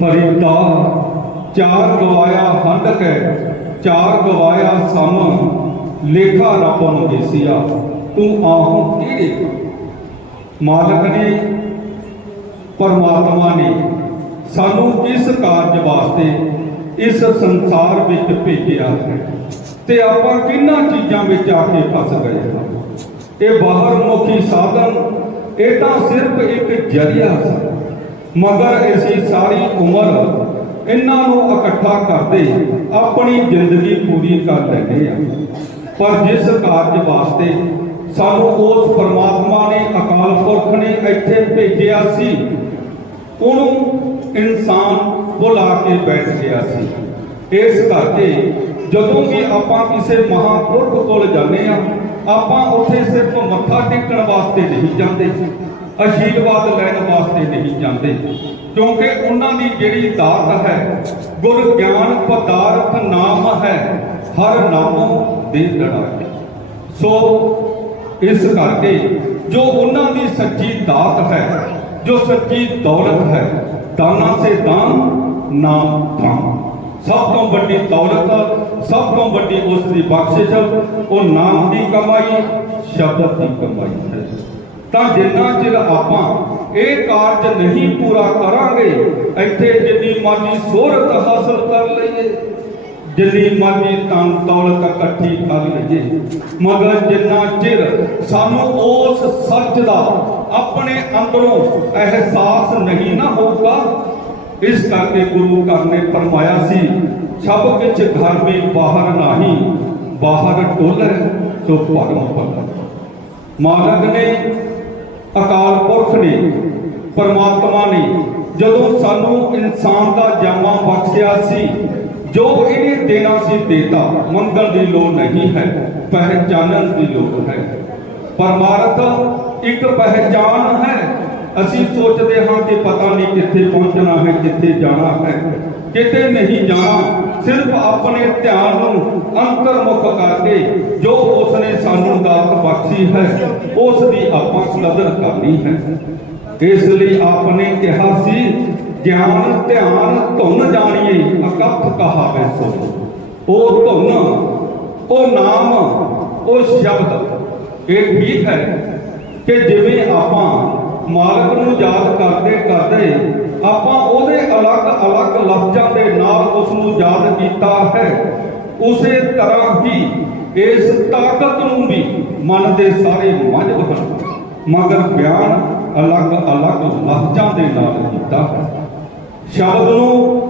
ਫਰੀਦਾ ਚਾਰ ਗਵਾਇਆ ਹੰਡ ਕੇ, ਚਾਰ ਗਵਾਇਆ ਸਮ, ਲੇਖਾ ਰੱਬ ਨੂੰ ਦੇਸੀਆ, ਤੂੰ ਆਹੋਂ ਕਿਹੜੇ ਮਾਲਕ ਨੇ, ਪਰਮਾਤਮਾ ਨੇ ਸਾਨੂੰ ਇਸ ਕਾਰਜ ਵਾਸਤੇ ਇਸ ਸੰਸਾਰ ਵਿੱਚ ਭੇਜਿਆ ਹੈ ਤੇ ਆਪਾਂ ਕਿੰਨਾ ਚੀਜ਼ਾਂ ਵਿੱਚ ਆ ਕੇ ਫਸ ਗਏ ਹਾਂ? ਇਹ ਬਾਹਰ ਮੁਖੀ ਸਾਧਨ, ਇਹ ਤਾਂ ਸਿਰਫ ਇੱਕ ਜਰੀਆ ਸੀ ਮਗਰ ਅਸੀਂ ਸਾਰੀ ਉਮਰ ਇਹਨਾਂ ਨੂੰ ਇਕੱਠਾ ਕਰਦੇ ਆਪਣੀ ਜ਼ਿੰਦਗੀ ਪੂਰੀ ਕਰ ਲੈਂਦੇ ਆ ਪਰ ਜਿਸ ਕਾਰਜ ਵਾਸਤੇ ਸਾਨੂੰ ਉਸ ਪਰਮਾਤਮਾ ਨੇ ਅਕਾਲ ਪੁਰਖ ਨੇ ਇੱਥੇ ਭੇਜਿਆ ਸੀ, ਉਹਨੂੰ ਇਨਸਾਨ ਬੁਲਾ ਕੇ ਬੈਠ ਗਿਆ ਸੀ। ਇਸ ਕਰਕੇ ਜਦੋਂ ਵੀ ਆਪਾਂ ਕਿਸੇ ਮਹਾਪੁਰਖ ਕੋਲ ਜਾਂਦੇ ਆ ਆਪਾਂ ਉੱਥੇ ਸਿਰਫ ਮੱਥਾ ਟੇਕਣ ਵਾਸਤੇ ਨਹੀਂ ਜਾਂਦੇ। ਅਸ਼ੀਰਵਾਦ ਲੈਣ ਵਾਸਤੇ ਨਹੀਂ ਜਾਂਦੇ, ਕਿਉਂਕਿ ਉਹਨਾਂ ਦੀ ਜਿਹੜੀ ਦਾਤ ਹੈ, ਗੁਰ ਗਿਆਨ ਪਦਾਰਥ ਨਾਮ ਹੈ, ਹਰ ਨਾਮੋਂ ਦੇ ਲੜਾਈ। ਸੋ ਇਸ ਕਰਕੇ ਜੋ ਉਹਨਾਂ ਦੀ ਸੱਚੀ ਦਾਤ ਹੈ, ਜੋ ਸੱਚੀ ਦੌਲਤ ਹੈ, ਦਾਨਾ ਸੇ ਦਾਨ, ਨਾਮ ਧਨ ਸਭ ਤੋਂ ਵੱਡੀ ਦੌਲਤ, ਸਭ ਤੋਂ ਵੱਡੀ ਉਸ ਦੀ ਬਖਸ਼ਿਸ਼, ਉਹ ਨਾਮ ਦੀ ਕਮਾਈ, ਸ਼ਬਦ ਦੀ ਕਮਾਈ ਹੈ। ਤਾਂ ਜਿੰਨਾ ਚਿਰ ਆਪਾਂ ਇਹ ਕਾਰਜ ਨਹੀਂ ਪੂਰਾ ਕਰਾਂਗੇ, ਇੱਥੇ ਜਿੰਨੀ ਮਰਜ਼ੀ ਸੋਹਰਤ ਹਾਸਲ ਕਰ ਲਈਏ, ਜਿੰਨੀ ਮਰਜ਼ੀ ਤਨ ਦੌਲਤ ਇਕੱਠੀ ਕਰ ਲਈਏ। ਮਗਰ ਜਿੰਨਾ ਚਿਰ ਸਾਨੂੰ ਉਸ ਸੱਚ ਦਾ ਆਪਣੇ ਅੰਦਰੋਂ ਅਹਿਸਾਸ ਨਹੀਂ ਨਾ ਹੋਊਗਾ, ਇਸ ਕਰਕੇ ਗੁਰੂ ਘਰ ਨੇ ਫਰਮਾਇਆ ਸੀ, ਸਭ ਵਿੱਚ ਘਰ ਵਿੱਚ ਬਾਹਰ ਨਹੀਂ, ਬਾਹਰ ਟੋਲੈ ਸੋ ਭਰਮ ਪਤ ਮਾਲਕ ਨੇ ਅਕਾਲ ਪੁਰਖ ਨੇ, ਪਰਮਾਤਮਾ ਨੇ, ਜਦੋਂ ਸਾਨੂੰ ਇਨਸਾਨ ਦਾ ਜਾਮਾ ਬਖਸ਼ਿਆ ਸੀ, ਜੋ ਇਹਨੇ ਦੇਣਾ ਸੀ ਦੇਤਾ, ਮੰਗਣ ਦੀ ਲੋੜ ਨਹੀਂ ਹੈ, ਪਹਿਚਾਨਣ ਦੀ ਲੋੜ ਹੈ। ਪਰਮਾਰਥ ਇੱਕ ਪਹਿਚਾਨ ਹੈ ਅਸੀਂ ਸੋਚਦੇ ਹਾਂ ਕਿ ਪਤਾ ਨਹੀਂ ਕਿੱਥੇ ਪਹੁੰਚਣਾ ਹੈ, ਕਿੱਥੇ ਜਾਣਾ ਹੈ। ਕਿਤੇ ਨਹੀਂ ਜਾਣਾ, ਸਿਰਫ ਆਪਣੇ ਧਿਆਨ ਨੂੰ ਅੰਤਰਮੁਖ ਕਰਕੇ ਜੋ ਉਸਨੇ ਸਾਨੂੰ ਦਾਤ ਬਖਸ਼ੀ ਹੈ ਉਸ ਦੀ ਆਪਾਂ ਕਦਰ ਕਰਨੀ ਹੈ। ਇਸ ਲਈ ਆਪਨੇ ਕਿਹਾ ਸੀ, ਗਿਆਨ, ਧਿਆਨ, ਧੁਨ ਜਾਣੀਏ, ਅਕਥ ਕਹਾਵੇ ਸੋ। ਉਹ ਧੁਨ, ਉਹ ਨਾਮ, ਉਹ ਸ਼ਬਦ, ਇਹ ਠੀਕ ਹੈ ਕਿ ਜਿਵੇਂ ਆਪਾਂ ਮਾਲਕ ਨੂੰ ਯਾਦ ਕਰਦੇ ਕਰਦੇ ਆਪਾਂ ਉਹਦੇ ਅਲੱਗ-ਅਲੱਗ ਲਫ਼ਜ਼ਾਂ ਦੇ ਨਾਲ ਉਸ ਨੂੰ ਯਾਦ ਕੀਤਾ ਹੈ। ਉਸੇ ਤਰ੍ਹਾਂ ਹੀ ਇਸ ਤਾਕਤ ਨੂੰ ਵੀ ਮਨ ਦੇ ਸਾਰੇ ਮਜਬ ਹਨ ਮਗਰ ਬਿਆਨ ਅਲੱਗ-ਅਲੱਗ ਲਫ਼ਜ਼ਾਂ ਦੇ ਨਾਲ ਕੀਤਾ ਹੈ। ਸ਼ਬਦ ਨੂੰ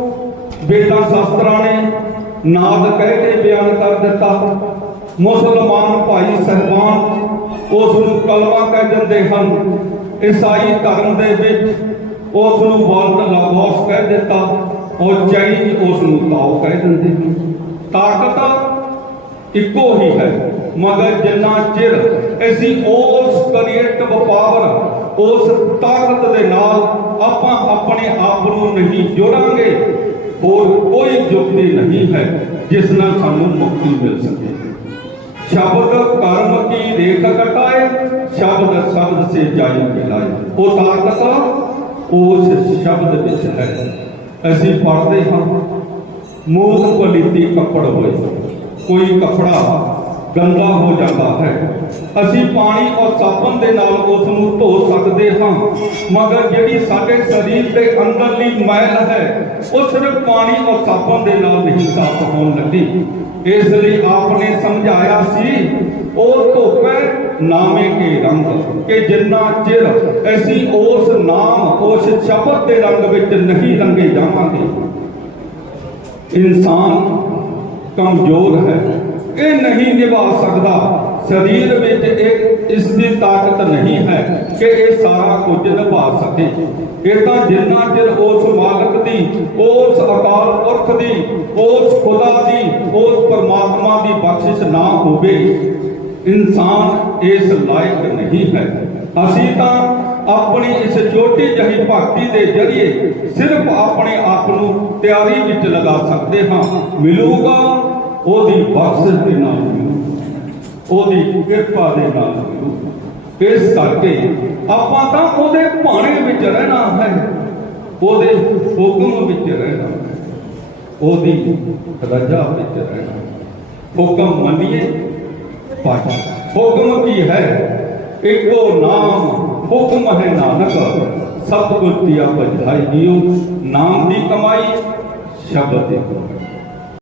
ਵੇਦਾਂ ਸ਼ਾਸਤਰਾਂ ਨੇ ਨਾਦ ਕਹਿ ਕੇ ਬਿਆਨ ਕਰ ਦਿੱਤਾ। ਮੁਸਲਮਾਨ ਭਾਈ ਸਹਿਬਾਨ ਉਸ ਨੂੰ ਕਲਮਾ ਕਹਿ ਦਿੰਦੇ ਹਨ। ਈਸਾਈ ਧਰਮ ਦੇ ਵਿੱਚ ਉਸ ਨੂੰ ਵਾਲਦ ਲਾਗੋਸ ਕਹਿ ਦਿੱਤਾ ਔਰ ਜੈਨੀ ਉਸ ਨੂੰ ਤਾਓ ਕਹਿ ਦਿੰਦੇ ਤਾਕਤ ਇੱਕੋ ਹੀ ਹੈ, ਮਗਰ ਜਿੰਨਾ ਚਿਰ ਅਸੀਂ ਉਸ ਕ੍ਰੀਏਟਿਵ ਪਾਵਰ, ਉਸ ਤਾਕਤ ਦੇ ਨਾਲ ਆਪਾਂ ਆਪਣੇ ਆਪ ਨੂੰ ਨਹੀਂ ਜੋੜਾਂਗੇ, ਹੋਰ ਕੋਈ ਜੁਗਤੀ ਨਹੀਂ ਹੈ ਜਿਸ ਨਾਲ ਸਾਨੂੰ ਮੁਕਤੀ ਮਿਲ ਸਕੇ। ਸ਼ਬਦ ਕਰਮ ਕੀ ਸ਼ਬਦ ਸੇ ਉਹ ਤਾਕਤ ਉਸ ਸ਼ਬਦ ਵਿੱਚ ਹੈ। ਅਸੀਂ ਪੜ੍ਹਦੇ ਹਾਂ, ਮੂਲ ਪਲੀਤੀ ਕੱਪੜ ਹੋਏ। ਕੋਈ ਕੱਪੜਾ ਗੰਦਾ ਹੋ ਜਾਂਦਾ ਹੈ। ਅਸੀਂ ਪਾਣੀ ਔਰ ਸਾਬਣ ਦੇ ਨਾਲ ਉਸ ਨੂੰ ਧੋ ਸਕਦੇ ਹਾਂ, ਮਗਰ ਜਿਹੜੀ ਸਾਡੇ ਸਰੀਰ ਦੇ ਅੰਦਰਲੀ ਮੈਲ ਹੈ, ਉਹ ਸਿਰਫ ਪਾਣੀ ਔਰ ਸਾਬਣ ਦੇ ਨਾਲ ਨਹੀਂ ਸਾਫ਼ ਹੋਣ ਲੱਗੀ। ਇਸ ਲਈ ਆਪ ਨੇ ਸਮਝਾਇਆ ਸੀ, ਉਹ ਧੋਪੇ ਨਾਮੇ ਕੇ ਰੰਗ, ਕਿ ਜਿੰਨਾ ਚਿਰ ਅਸੀਂ ਉਸ ਨਾਮ ਉਸ ਸ਼ਬਦ ਦੇ ਰੰਗ ਵਿੱਚ ਨਹੀਂ ਰੰਗੇ ਜਾਵਾਂਗੇ। ਇਨਸਾਨ ਕਮਜ਼ੋਰ ਹੈ, ਇਹ ਨਹੀਂ ਨਿਭਾ ਸਕਦਾ। ਸਰੀਰ ਵਿੱਚ ਇੱਕ ਇਸ ਦੀ ਤਾਕਤ ਨਹੀਂ ਹੈ ਕਿ ਇਹ ਸਾਰਾ ਕੁਝ ਨਿਭਾ ਸਕੇ। ਇਹ ਤਾਂ ਜਿੰਨਾ ਚਿਰ ਉਸ ਮਾਲਕ ਦੀ, ਉਸ ਅਕਾਲ ਪੁਰਖ ਦੀ, ਉਸ ਖੁਦਾ ਦੀ, ਉਸ ਪਰਮਾਤਮਾ ਦੀ ਬਖਸ਼ਿਸ਼ ਨਾ ਹੋਵੇ ਇਨਸਾਨ ਇਸ ਲਾਇਕ ਨਹੀਂ ਹੈ। ਅਸੀਂ ਤਾਂ ਆਪਣੀ ਇਸ ਛੋਟੀ ਜਿਹੀ ਭਗਤੀ ਦੇ ਜ਼ਰੀਏ ਸਿਰਫ ਆਪਣੇ ਆਪ ਨੂੰ ਤਿਆਰੀ ਵਿੱਚ ਲਗਾ ਸਕਦੇ ਹਾਂ। ਮਿਲੂਗਾ ਉਹਦੀ ਬਖਸ਼ਿਸ਼ ਦੇ ਨਾਲ ਉਹਦੀ ਕਿਰਪਾ ਦੇ ਨਾਲ ਮਿਲੂਗਾ ਇਸ ਕਰਕੇ ਆਪਾਂ ਤਾਂ ਉਹਦੇ ਭਾਣੇ ਵਿੱਚ ਰਹਿਣਾ ਹੈ। ਉਹਦੇ ਹੁਕਮ ਵਿੱਚ ਰਹਿਣਾ ਉਹਦੀ ਰਜਾ ਵਿੱਚ ਰਹਿਣਾ ਹੁਕਮ ਮੰਨੀਏ ਪਾਠ। ਹੁਕਮ ਕੀ ਹੈ? ਇੱਕੋ ਨਾਮ ਹੁਕਮ ਹੈ ਨਾਨਕ। ਸਤਿਗੁਰ ਦੀਆ ਬਜਾਈ ਦਿਓ। ਨਾਮ ਦੀ ਕਮਾਈ ਸ਼ਬਦ ਦੀ। ਕਮਾਈ